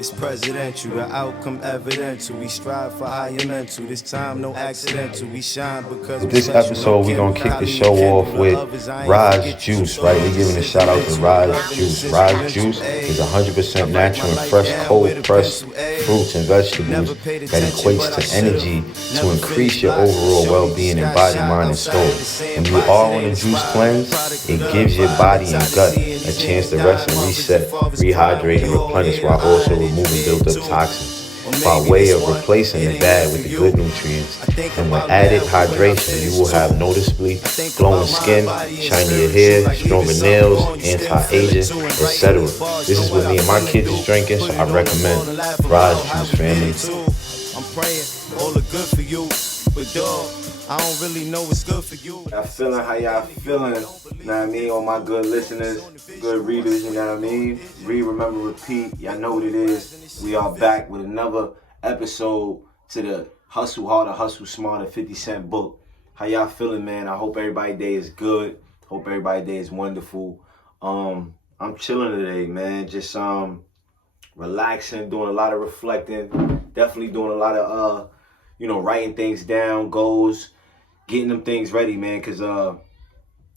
It's presidential, the outcome evidential. We strive for higher mental. This time no accidental. We shine because With we this special. episode, we're going to kick the show off with Raj Juice, right? We're giving a shout out to Raj Juice. Raj Juice is 100% natural and fresh, cold pressed fruits and vegetables that equates to energy to increase your overall well-being in body, mind, and soul. When you are on a juice cleanse, it gives your body and gut a chance to rest and reset, rehydrate, and replenish while also removing built-up toxins by way of replacing the bad with the good nutrients. And with added hydration, you will have noticeably glowing skin, shinier hair, stronger nails, anti-aging, etc. This is what me and my kids is drinking, so I recommend Raj Juice, family. I'm praying all the good for you, but dog, I don't really know what's good for you. Y'all feeling how y'all feeling, you know what I mean? All my good listeners, good readers, you know what I mean? Read, remember, repeat. Y'all know what it is. We are back with another episode to the Hustle Harder, Hustle Smarter 50 Cent book. How y'all feeling, man? I hope everybody's day is good. Hope everybody's day is wonderful. I'm chilling today, man. Just relaxing, doing a lot of reflecting. Definitely doing a lot of writing things down, goals, getting them things ready, man, because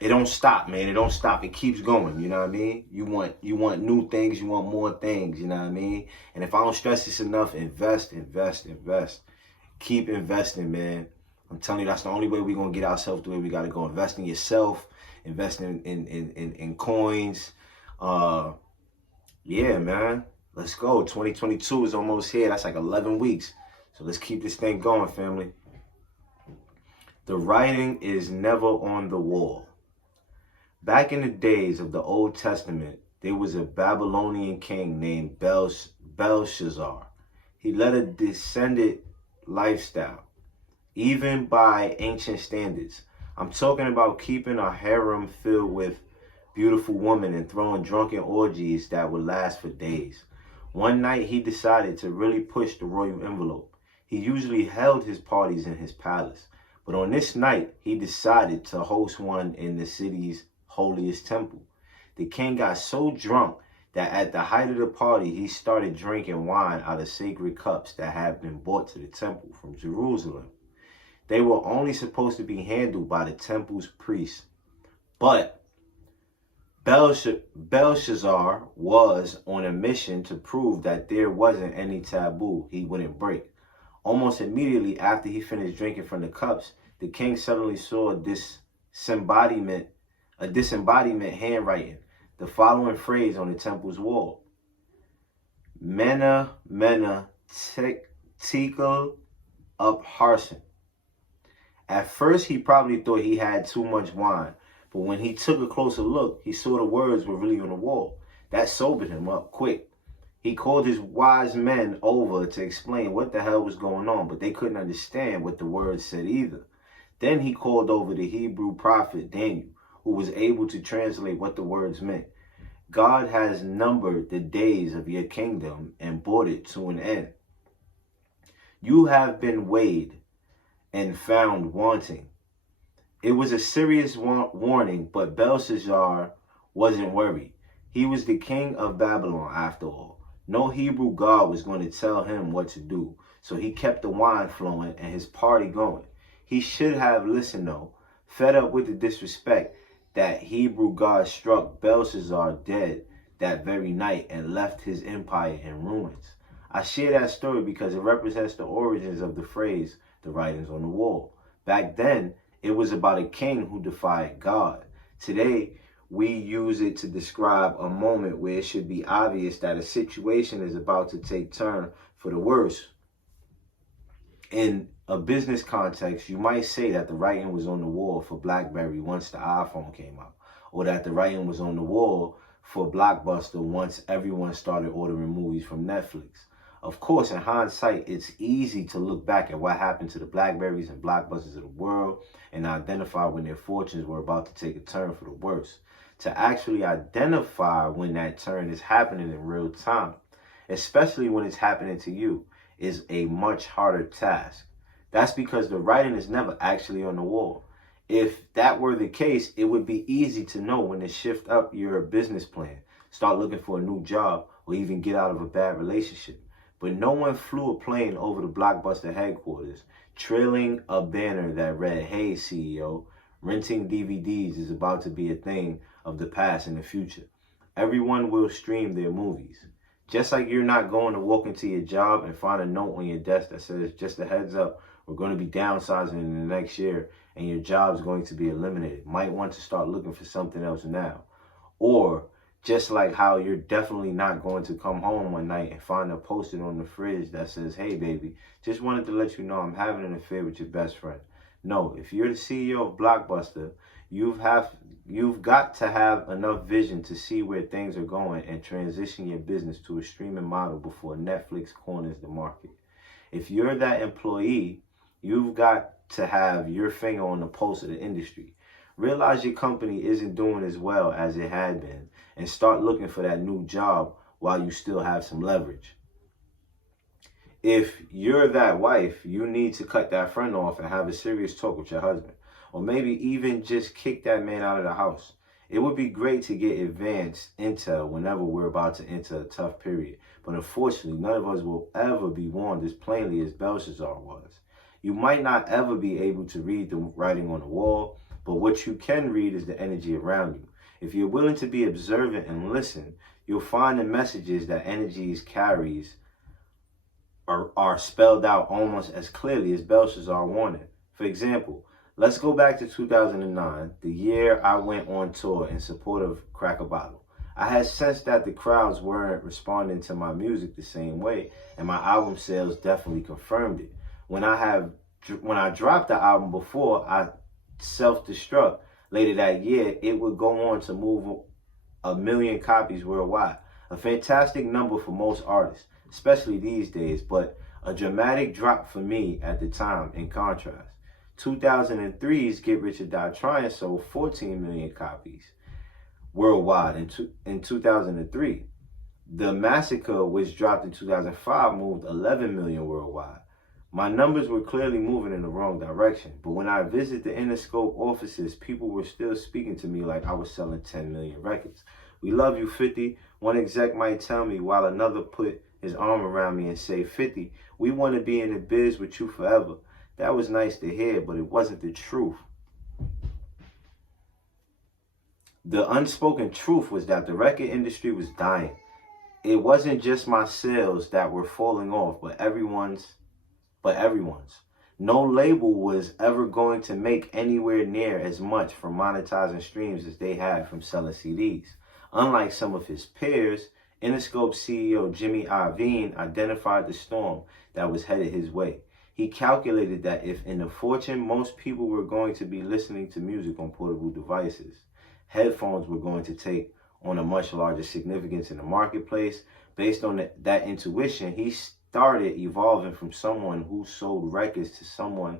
it don't stop, man. It don't stop. It keeps going, you know what I mean? You want new things, you want more things, you know what I mean? And if I don't stress this enough, invest. Keep investing, man. I'm telling you, that's the only way we're going to get ourselves the way we got to go. Invest in yourself, invest in coins. Yeah, man. Let's go. 2022 is almost here. That's like 11 weeks. So let's keep this thing going, family. The writing is never on the wall. Back in the days of the Old Testament, there was a Babylonian king named Belshazzar. He led a descended lifestyle, even by ancient standards. I'm talking about keeping a harem filled with beautiful women and throwing drunken orgies that would last for days. One night, he decided to really push the royal envelope. He usually held his parties in his palace, but on this night, he decided to host one in the city's holiest temple. The king got so drunk that at the height of the party, he started drinking wine out of sacred cups that had been brought to the temple from Jerusalem. They were only supposed to be handled by the temple's priests. But Belshazzar was on a mission to prove that there wasn't any taboo he wouldn't break. Almost immediately after he finished drinking from the cups, the king suddenly saw a disembodiment handwriting the following phrase on the temple's wall: Mena, Mena, Tekel, Upharsin. At first, he probably thought he had too much wine, but when he took a closer look, he saw the words were really on the wall. That sobered him up quick. He called his wise men over to explain what the hell was going on, but they couldn't understand what the words said either. Then he called over the Hebrew prophet Daniel, who was able to translate what the words meant. God has numbered the days of your kingdom and brought it to an end. You have been weighed and found wanting. It was a serious warning, but Belshazzar wasn't worried. He was the king of Babylon after all. No Hebrew god was going to tell him what to do, so he kept the wine flowing and his party going. He should have listened though. Fed up with the disrespect, that Hebrew god struck Belshazzar dead that very night and left his empire in ruins. I share that story because it represents the origins of the phrase, the writings on the wall. Back then, it was about a king who defied God. Today, we use it to describe a moment where it should be obvious that a situation is about to take turn for the worse. In a business context, you might say that the writing was on the wall for BlackBerry once the iPhone came out, or that the writing was on the wall for Blockbuster once everyone started ordering movies from Netflix. Of course, in hindsight, it's easy to look back at what happened to the Blackberries and Blockbusters of the world and identify when their fortunes were about to take a turn for the worse. To actually identify when that turn is happening in real time, especially when it's happening to you, is a much harder task. That's because the writing is never actually on the wall. If that were the case, it would be easy to know when to shift up your business plan, start looking for a new job, or even get out of a bad relationship. But no one flew a plane over the Blockbuster headquarters, trailing a banner that read, "Hey CEO, renting DVDs is about to be a thing of the past in the future. Everyone will stream their movies." Just like you're not going to walk into your job and find a note on your desk that says, "Just a heads up, we're going to be downsizing in the next year and your job's going to be eliminated. Might want to start looking for something else now." Or just like how you're definitely not going to come home one night and find a post-it on the fridge that says, "Hey baby, just wanted to let you know I'm having an affair with your best friend." No, if you're the CEO of Blockbuster, you've got to have enough vision to see where things are going and transition your business to a streaming model before Netflix corners the market. If you're that employee, you've got to have your finger on the pulse of the industry. Realize your company isn't doing as well as it had been and start looking for that new job while you still have some leverage. If you're that wife, you need to cut that friend off and have a serious talk with your husband. Or maybe even just kick that man out of the house. It would be great to get advanced intel whenever we're about to enter a tough period. But unfortunately, none of us will ever be warned as plainly as Belshazzar was. You might not ever be able to read the writing on the wall, but what you can read is the energy around you. If you're willing to be observant and listen, you'll find the messages that energies carries are spelled out almost as clearly as Belshazzar wanted. For example, let's go back to 2009, the year I went on tour in support of Crack a Bottle. I had sensed that the crowds weren't responding to my music the same way, and my album sales definitely confirmed it. When I dropped the album before I self-destruct later that year, it would go on to move 1 million copies worldwide. A fantastic number for most artists, especially these days, but a dramatic drop for me at the time in contrast. 2003's Get Rich or Die Trying sold 14 million copies worldwide in 2003. The Massacre, which dropped in 2005, moved 11 million worldwide. My numbers were clearly moving in the wrong direction, but when I visited the Interscope offices, people were still speaking to me like I was selling 10 million records. "We love you, 50. One exec might tell me, while another put his arm around me and say, 50, we want to be in the biz with you forever." That was nice to hear, but it wasn't the truth. The unspoken truth was that the record industry was dying. It wasn't just my sales that were falling off, but everyone's. No label was ever going to make anywhere near as much from monetizing streams as they had from selling CDs. Unlike some of his peers, Interscope CEO Jimmy Iovine identified the storm that was headed his way. He calculated that if in the fortune most people were going to be listening to music on portable devices, headphones were going to take on a much larger significance in the marketplace. Based on that intuition, he started evolving from someone who sold records to someone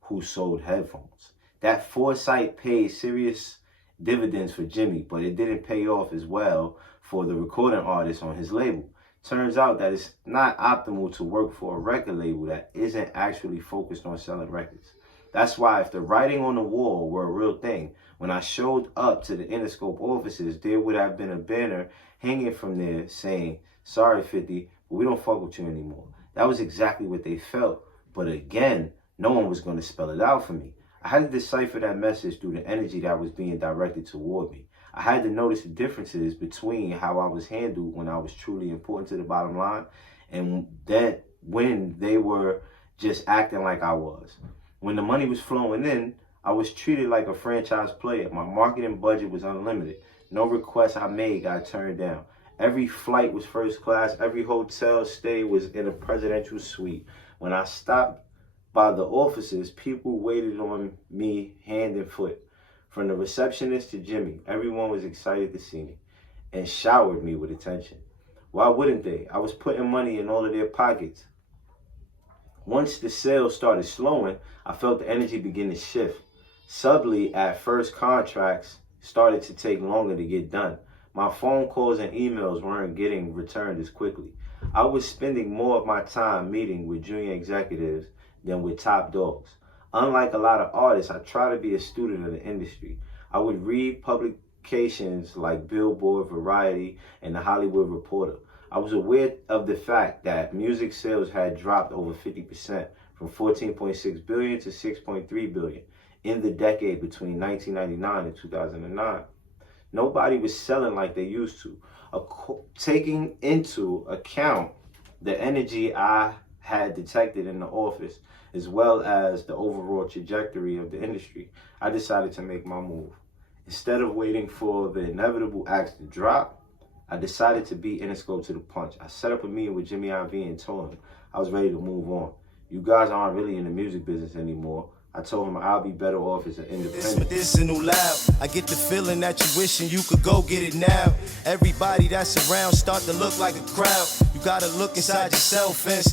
who sold headphones. That foresight paid serious dividends for Jimmy, but it didn't pay off as well for the recording artists on his label. Turns out that it's not optimal to work for a record label that isn't actually focused on selling records. That's why if the writing on the wall were a real thing, when I showed up to the Interscope offices, there would have been a banner hanging from there saying, "Sorry, 50, but we don't fuck with you anymore." That was exactly what they felt. But again, no one was going to spell it out for me. I had to decipher that message through the energy that was being directed toward me. I had to notice the differences between how I was handled when I was truly important to the bottom line and that when they were just acting like I was. When the money was flowing in, I was treated like a franchise player. My marketing budget was unlimited. No request I made got turned down. Every flight was first class. Every hotel stay was in a presidential suite. When I stopped by the offices, people waited on me hand and foot. From the receptionist to Jimmy, everyone was excited to see me and showered me with attention. Why wouldn't they? I was putting money in all of their pockets. Once the sales started slowing, I felt the energy begin to shift. Subtly, at first, contracts started to take longer to get done. My phone calls and emails weren't getting returned as quickly. I was spending more of my time meeting with junior executives than with top dogs. Unlike a lot of artists, I try to be a student of the industry. I would read publications like Billboard, Variety, and The Hollywood Reporter. I was aware of the fact that music sales had dropped over 50% from 14.6 billion to 6.3 billion in the decade between 1999 and 2009. Nobody was selling like they used to. Taking into account the energy I had detected in the office, as well as the overall trajectory of the industry, I decided to make my move. Instead of waiting for the inevitable axe to drop, I decided to beat Interscope to the punch. I set up a meeting with Jimmy Iovine and told him I was ready to move on. You guys aren't really in the music business anymore. I told him I'll be better off as an independent. This medicinal loud. I get the feeling that you wishing you could go get it now. Everybody that's around start to look like a crowd. You gotta look inside yourself and